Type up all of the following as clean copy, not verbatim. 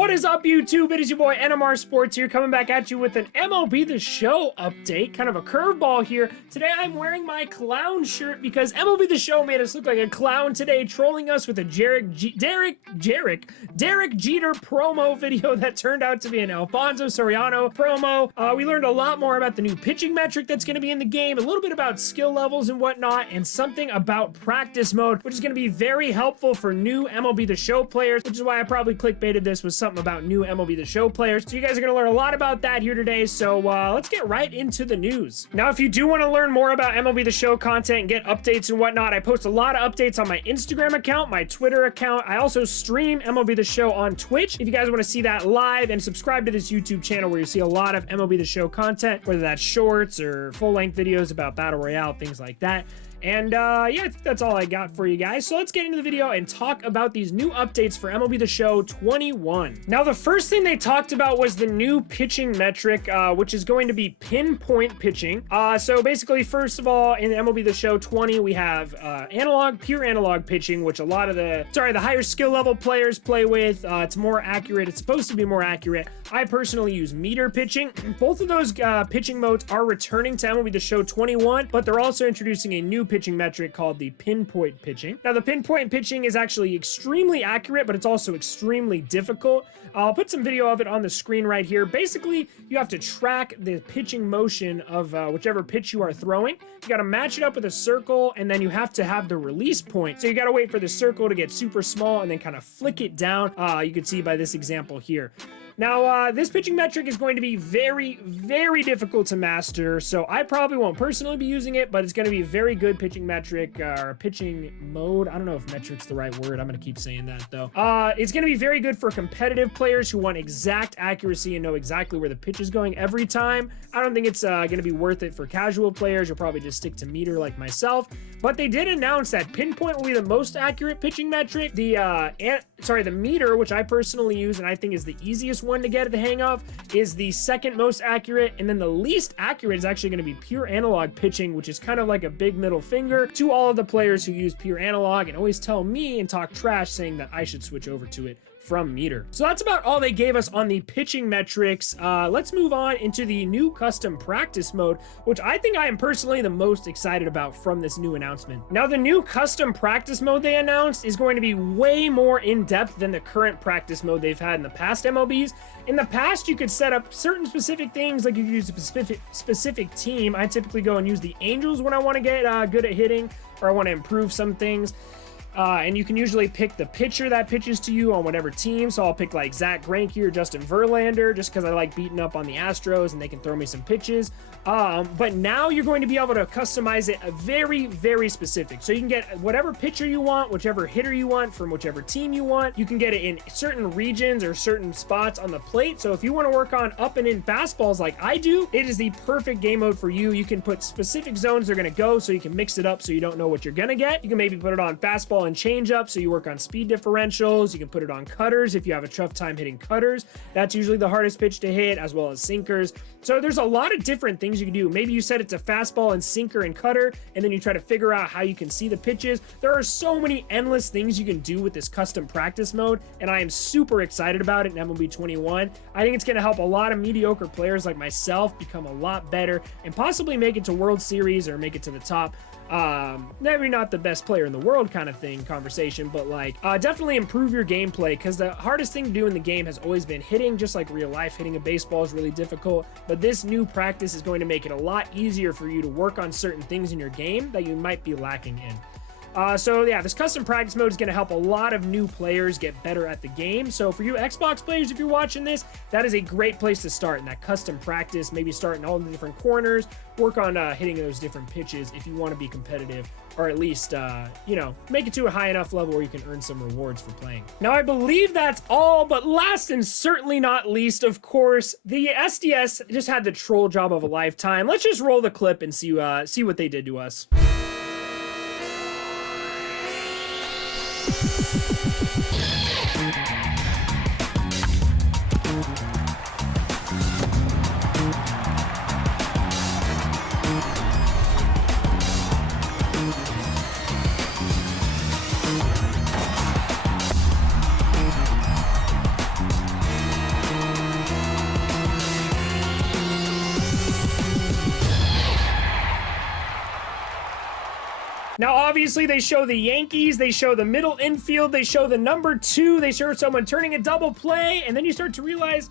What is up, YouTube? It is your boy NMR Sports here, coming back at you with an MLB The Show update, kind of a curveball here. Today I'm wearing my clown shirt because MLB The Show made us look like a clown today, trolling us with a Derek Jeter promo video that turned out to be an Alfonso Soriano promo. We learned a lot more about the new pitching metric that's going to be in the game, a little bit about skill levels and whatnot, and something about practice mode, which is going to be very helpful for new MLB The Show players, which is why I probably clickbaited this with something about new MLB The Show players. So you guys are going to learn a lot about that here today. So let's get right into the news. Now, if you do want to learn more about MLB The Show content and get updates and whatnot, I post a lot of updates on my Instagram account, my Twitter account. I also stream MLB The Show on Twitch. If you guys want to see that live, and subscribe to this YouTube channel where you see a lot of MLB The Show content, whether that's shorts or full-length videos about Battle Royale, things like that. And yeah, I think that's all I got for you guys. So let's get into the video and talk about these new updates for MLB The Show 21. Now, the first thing they talked about was the new pitching metric, which is going to be pinpoint pitching. So basically, first of all, in MLB The Show 20, we have pure analog pitching, which a lot of the higher skill level players play with. It's more accurate. It's supposed to be more accurate. I personally use meter pitching. Both of those pitching modes are returning to MLB The Show 21, but they're also introducing a new pitching metric called the pinpoint pitching. Now, the pinpoint pitching is actually extremely accurate, but it's also extremely difficult. I'll put some video of it on the screen right here. Basically, you have to track the pitching motion of whichever pitch you are throwing. You got to match it up with a circle, and then you have to have the release point. So you got to wait for the circle to get super small and then kind of flick it down. You can see by this example here. Now, this pitching metric is going to be very, very difficult to master, so I probably won't personally be using it, but it's going to be a very good pitching metric, or pitching mode. I don't know if metric's the right word. I'm going to keep saying that, though. It's going to be very good for competitive players who want exact accuracy and know exactly where the pitch is going every time. I don't think it's going to be worth it for casual players. You'll probably just stick to meter like myself, but they did announce that pinpoint will be the most accurate pitching metric. The meter, which I personally use and I think is the easiest one to get the hang of, is the second most accurate, and then the least accurate is actually going to be pure analog pitching, which is kind of like a big middle finger to all of the players who use pure analog and always tell me and talk trash saying that I should switch over to it from meter. So that's about all they gave us on the pitching metrics. Let's move on into the new custom practice mode, which I think I am personally the most excited about from this new announcement. Now, the new custom practice mode they announced is going to be way more in-depth than the current practice mode they've had in the past MLBs. In the past, you could set up certain specific things, like you could use a specific team. I typically go and use the Angels when I want to get good at hitting, or I want to improve some things. And you can usually pick the pitcher that pitches to you on whatever team. So I'll pick like Zach Greinke or Justin Verlander just because I like beating up on the Astros and they can throw me some pitches. But now you're going to be able to customize it very, very specific. So you can get whatever pitcher you want, whichever hitter you want from whichever team you want. You can get it in certain regions or certain spots on the plate. So if you want to work on up and in fastballs like I do, it is the perfect game mode for you. You can put specific zones they're going to go so you can mix it up so you don't know what you're going to get. You can maybe put it on fastball and change up so you work on speed differentials. You can put it on cutters if you have a tough time hitting cutters. That's usually the hardest pitch to hit, as well as sinkers. So there's a lot of different things you can do. Maybe you set it to fastball and sinker and cutter, and then you try to figure out how you can see the pitches. There are so many endless things you can do with this custom practice mode, and I am super excited about it in MLB 21. I think it's going to help a lot of mediocre players like myself become a lot better and possibly make it to World Series or make it to the top. Maybe not the best player in the world kind of thing conversation, but like definitely improve your gameplay, because the hardest thing to do in the game has always been hitting. Just like real life, hitting a baseball is really difficult, but this new practice is going to make it a lot easier for you to work on certain things in your game that you might be lacking in. So yeah, this custom practice mode is going to help a lot of new players get better at the game. So for you Xbox players, if you're watching this, that is a great place to start in that custom practice. Maybe start in all the different corners, work on hitting those different pitches if you want to be competitive, or at least, you know, make it to a high enough level where you can earn some rewards for playing. Now, I believe that's all, but last and certainly not least, of course, the SDS just had the troll job of a lifetime. Let's just roll the clip and see what they did to us. Now, obviously, they show the Yankees, they show the middle infield, they show the number 2, they show someone turning a double play, and then you start to realize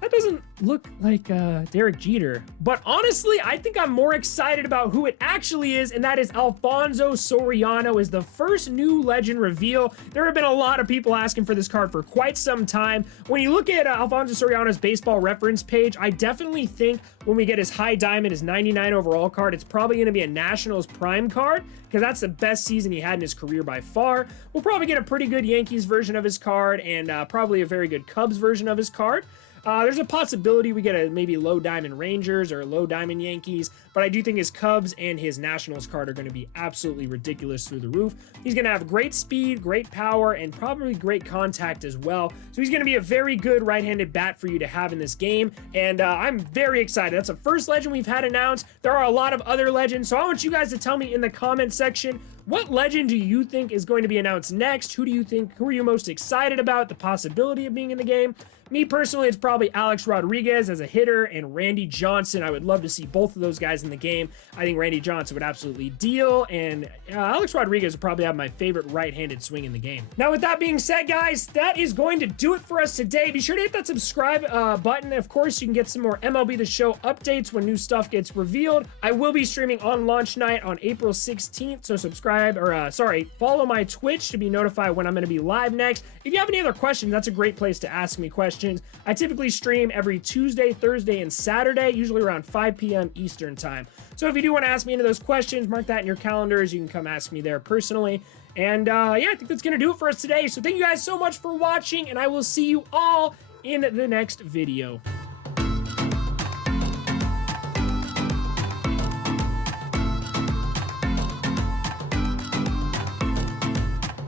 that doesn't look like Derek Jeter. But honestly, I think I'm more excited about who it actually is, and that is Alfonso Soriano is the first new legend reveal. There have been a lot of people asking for this card for quite some time. When you look at Alfonso Soriano's baseball reference page, I definitely think when we get his high diamond, his 99 overall card, it's probably going to be a Nationals prime card, because that's the best season he had in his career by far. We'll probably get a pretty good Yankees version of his card, and probably a very good Cubs version of his card. There's a possibility we get a maybe low diamond Rangers or low diamond Yankees, but I do think his Cubs and his Nationals card are going to be absolutely ridiculous through the roof. He's going to have great speed, great power, and probably great contact as well. So he's going to be a very good right-handed bat for you to have in this game, and I'm very excited. That's the first legend we've had announced. There are a lot of other legends, so I want you guys to tell me in the comment section, what legend do you think is going to be announced next? Who are you most excited about the possibility of being in the game? Me personally, it's probably Alex Rodriguez as a hitter and Randy Johnson. I would love to see both of those guys in the game. I think Randy Johnson would absolutely deal, and Alex Rodriguez would probably have my favorite right-handed swing in the game. Now, with that being said, guys, that is going to do it for us today. Be sure to hit that subscribe button. Of course, you can get some more MLB The Show updates when new stuff gets revealed. I will be streaming on launch night on April 16th, so follow my Twitch to be notified when I'm going to be live next. If you have any other questions, that's a great place to ask me questions. I typically stream every Tuesday, Thursday, and Saturday, usually around 5 p.m. Eastern time. So if you do want to ask me any of those questions, mark that in your calendars. You can come ask me there personally. And yeah, I think that's going to do it for us today. So thank you guys so much for watching, and I will see you all in the next video.